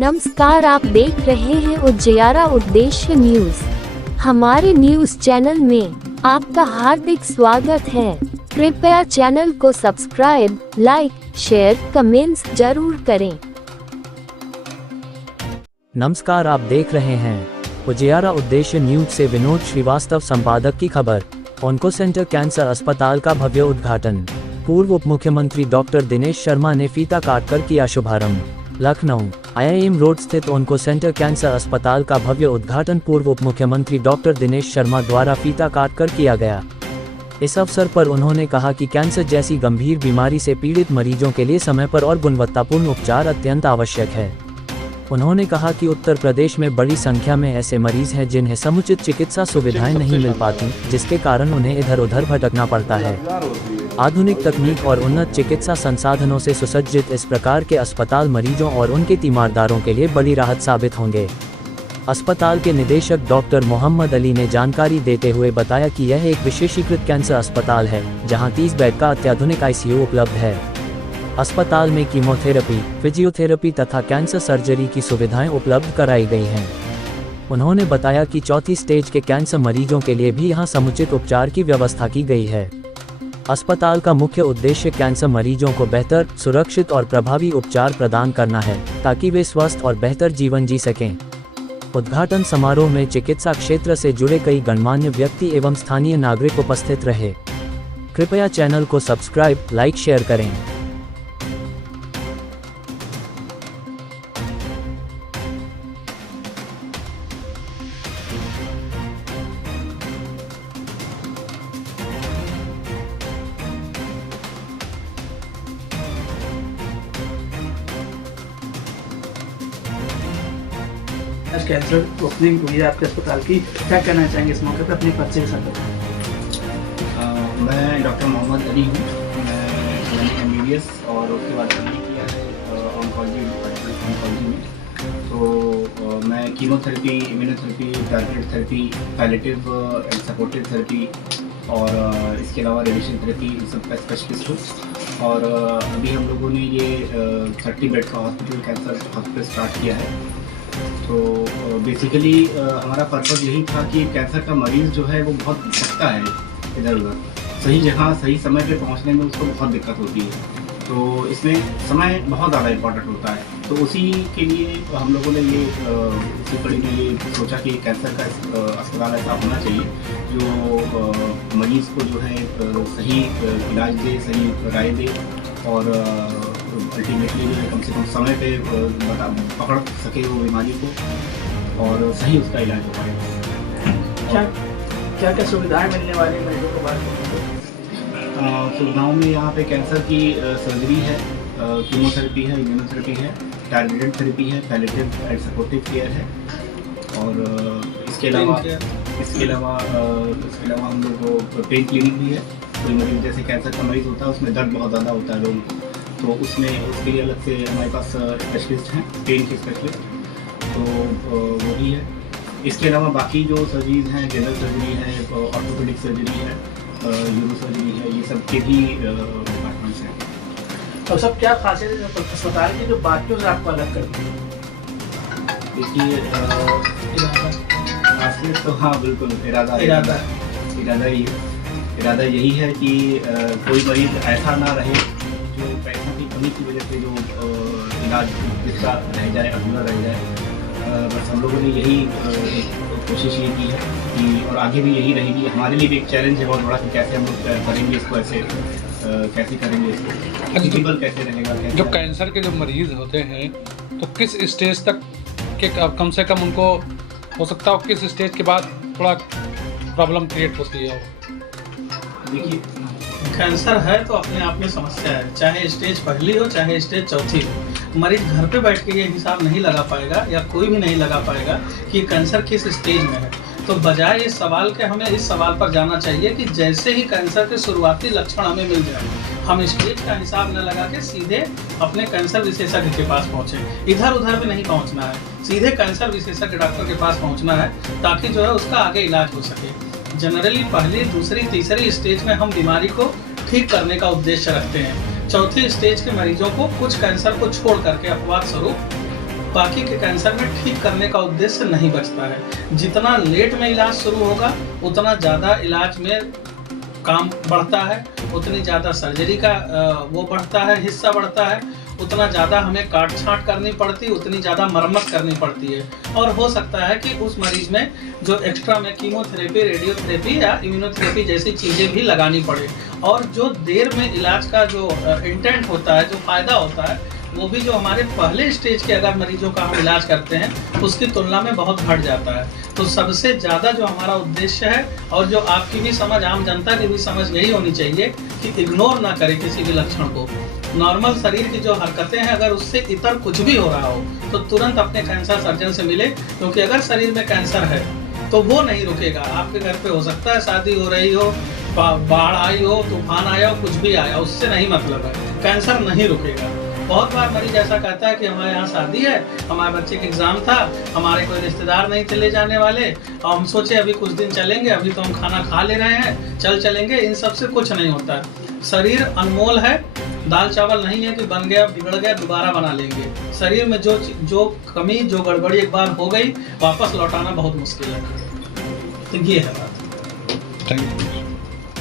नमस्कार, आप देख रहे हैं उजियारा उद्देश्य न्यूज। हमारे न्यूज चैनल में आपका हार्दिक स्वागत है। कृपया चैनल को सब्सक्राइब, लाइक, शेयर, कमेंट्स जरूर करें। नमस्कार, आप देख रहे हैं उजियारा उद्देश्य न्यूज से विनोद श्रीवास्तव। संपादक की खबर। ऑन्को सेंटर कैंसर अस्पताल का भव्य उद्घाटन। पूर्व उप मुख्यमंत्री डॉक्टर दिनेश शर्मा ने फीता काटकर किया शुभारंभ। लखनऊ IIM रोड स्थित ऑन्को सेंटर कैंसर अस्पताल का भव्य उद्घाटन पूर्व उप मुख्यमंत्री डॉक्टर दिनेश शर्मा द्वारा फीता काटकर किया गया। इस अवसर पर उन्होंने कहा कि कैंसर जैसी गंभीर बीमारी से पीड़ित मरीजों के लिए समय पर और गुणवत्तापूर्ण उपचार अत्यंत आवश्यक है। उन्होंने कहा कि उत्तर प्रदेश में बड़ी संख्या में ऐसे मरीज हैं जिन्हें समुचित चिकित्सा सुविधाएं नहीं मिल पाती, जिसके कारण उन्हें इधर उधर भटकना पड़ता है। आधुनिक तकनीक और उन्नत चिकित्सा संसाधनों से सुसज्जित इस प्रकार के अस्पताल मरीजों और उनके तीमारदारों के लिए बड़ी राहत साबित होंगे। अस्पताल के निदेशक डॉक्टर मोहम्मद अली ने जानकारी देते हुए बताया कि यह एक विशेषीकृत कैंसर अस्पताल है, जहां 30 बेड का अत्याधुनिक ICU उपलब्ध है। अस्पताल में कीमोथेरेपी, फिजियोथेरेपी तथा कैंसर सर्जरी की सुविधाएं उपलब्ध कराई गई हैं। उन्होंने बताया कि चौथी स्टेज के कैंसर मरीजों के लिए भी यहां समुचित उपचार की व्यवस्था की गई है। अस्पताल का मुख्य उद्देश्य कैंसर मरीजों को बेहतर, सुरक्षित और प्रभावी उपचार प्रदान करना है, ताकि वे स्वस्थ और बेहतर जीवन जी सकें। उद्घाटन समारोह में चिकित्सा क्षेत्र से जुड़े कई गणमान्य व्यक्ति एवं स्थानीय नागरिक उपस्थित रहे। कृपया चैनल को सब्सक्राइब, लाइक, शेयर करें। आज कैंसर ओपनिंग हुई है आपके अस्पताल की, क्या कहना चाहेंगे इस मौके पर अपने परिचय के साथ बताएं। मैं डॉक्टर मोहम्मद अली हूँ। मैंने MBBS और उसके बाद MD किया है ऑन्कोलॉजी में। तो मैं chemotherapy, immunotherapy, targeted therapy, palliative and supportive therapy और इसके अलावा रेडिएशन थेरेपी सबका स्पेशलिस्ट हूँ। और अभी हम लोगों ने ये 30 बेड का हॉस्पिटल, कैंसर हॉस्पिटल स्टार्ट किया है। तो बेसिकली हमारा पर्पज़ यही था कि कैंसर का मरीज़ जो है वो बहुत भटकता है इधर उधर, सही जगह सही समय पे पहुंचने में उसको बहुत दिक्कत होती है। तो इसमें समय बहुत ज़्यादा इम्पॉर्टेंट होता है। तो उसी के लिए हम लोगों ने ये इसी कड़ी में ये सोचा कि कैंसर का अस्पताल ऐसा होना चाहिए जो मरीज़ को जो है सही इलाज दे, सही राय दे और अल्टीमेटली जो है कम से कम समय पे पकड़ सके वो बीमारी को और सही उसका इलाज हो पाए। क्या क्या सुविधाएं मिलने वाली है मरीजों को बात करें? सुविधाओं में यहाँ पे कैंसर की सर्जरी है, कीमोथेरेपी है, इम्यूनोथेरेपी है, टारगेटेड थेरेपी है, पैलेटिव एंड सपोर्टिव केयर है और इसके अलावा हम लोग को पेन क्लिनिक भी है। कोई मरीज जैसे कैंसर का मरीज़ होता है उसमें दर्द बहुत ज़्यादा होता है लोगों को, तो उसमें उसके लिए अलग से हमारे पास स्पेशलिस्ट हैं, पेन के स्पेशलिस्ट, तो वो भी है। इसके अलावा बाकी जो सर्जरीज हैं, जनरल सर्जरी है, ऑर्थोपेडिक सर्जरी है, यूरो सर्जरी है, ये सब के भी डिपार्टमेंट्स हैं। तो सब क्या खासियत है अस्पताल की जो बाकियों से आपको अलग करती है? देखिए खासियत तो हाँ बिल्कुल इरादा यही है कि कोई मरीज ऐसा ना रहे जो पैसों की कमी की वजह से जो इलाज जिसका रह जाए, अधूरा रह जाए। बस हम लोगों ने यही कोशिश ये की है कि और आगे भी यही रहेगी। हमारे लिए भी एक चैलेंज है बहुत बड़ा कि कैसे हम लोग करेंगे इसको, ऐसे कैसे करेंगे इसको, फिजिबल कैसे रहेगा। जो कैंसर के जो मरीज़ होते हैं तो किस स्टेज तक के कम से कम उनको हो सकता हो, किस स्टेज के बाद थोड़ा प्रॉब्लम क्रिएट होती है? देखिए कैंसर है तो अपने आप में समस्या है, चाहे स्टेज पहली हो चाहे स्टेज चौथी हो। मरीज घर पे बैठ के ये हिसाब नहीं लगा पाएगा या कोई भी नहीं लगा पाएगा कि कैंसर किस स्टेज में है। तो बजाय इस सवाल के हमें इस सवाल पर जाना चाहिए कि जैसे ही कैंसर के शुरुआती लक्षण हमें मिल जाए, हम स्टेज का हिसाब न लगा के सीधे अपने कैंसर विशेषज्ञ के पास पहुँचे। इधर उधर भी नहीं पहुँचना है, सीधे कैंसर विशेषज्ञ डॉक्टर के पास पहुँचना है ताकि जो है उसका आगे इलाज हो सके। जनरली पहली, दूसरी, तीसरी स्टेज में हम बीमारी को ठीक करने का उद्देश्य रखते हैं। चौथी स्टेज के मरीजों को कुछ कैंसर को छोड़ करके अपवाद स्वरूप बाकी के कैंसर में ठीक करने का उद्देश्य नहीं बचता है। जितना लेट में इलाज शुरू होगा उतना ज़्यादा इलाज में काम बढ़ता है, उतनी ज़्यादा सर्जरी का वो बढ़ता है, हिस्सा बढ़ता है, उतना ज़्यादा हमें काट छाँट करनी पड़ती है, उतनी ज़्यादा मरम्मत करनी पड़ती है। और हो सकता है कि उस मरीज़ में जो एक्स्ट्रा में कीमोथेरेपी, रेडियोथेरेपी या इम्यूनोथेरेपी जैसी चीज़ें भी लगानी पड़े। और जो देर में इलाज का जो इंटेंट होता है, जो फ़ायदा होता है, वो भी जो हमारे पहले स्टेज के अगर मरीजों का हम इलाज करते हैं उसकी तुलना में बहुत घट जाता है। तो सबसे ज़्यादा जो हमारा उद्देश्य है और जो आपकी भी समझ, आम जनता की भी समझ यही होनी चाहिए कि इग्नोर ना करें किसी भी लक्षण को। नॉर्मल शरीर की जो हरकतें हैं, अगर उससे इतर कुछ भी हो रहा हो तो तुरंत अपने कैंसर सर्जन से मिले, क्योंकि अगर शरीर में कैंसर है तो वो नहीं रुकेगा। आपके घर पे हो सकता है शादी हो रही हो, बाढ़ आई हो, तूफान आया हो, कुछ भी आया, उससे नहीं मतलब है, कैंसर नहीं रुकेगा। बहुत बार मरीज ऐसा कहता है कि हमारे यहाँ शादी है, हमारे बच्चे का एग्जाम था, हमारे कोई रिश्तेदार नहीं थे ले जाने वाले, और हम सोचे अभी कुछ दिन चलेंगे, अभी तो हम खाना खा ले रहे हैं, चल चलेंगे। इन सब से कुछ नहीं होता है। शरीर अनमोल है, दाल चावल नहीं है कि बन गया बिगड़ गया दोबारा बना लेंगे। शरीर में जो कमी, जो गड़बड़ी एक बार हो गई, वापस लौटाना बहुत मुश्किल है। तो ये है बात। Thank you.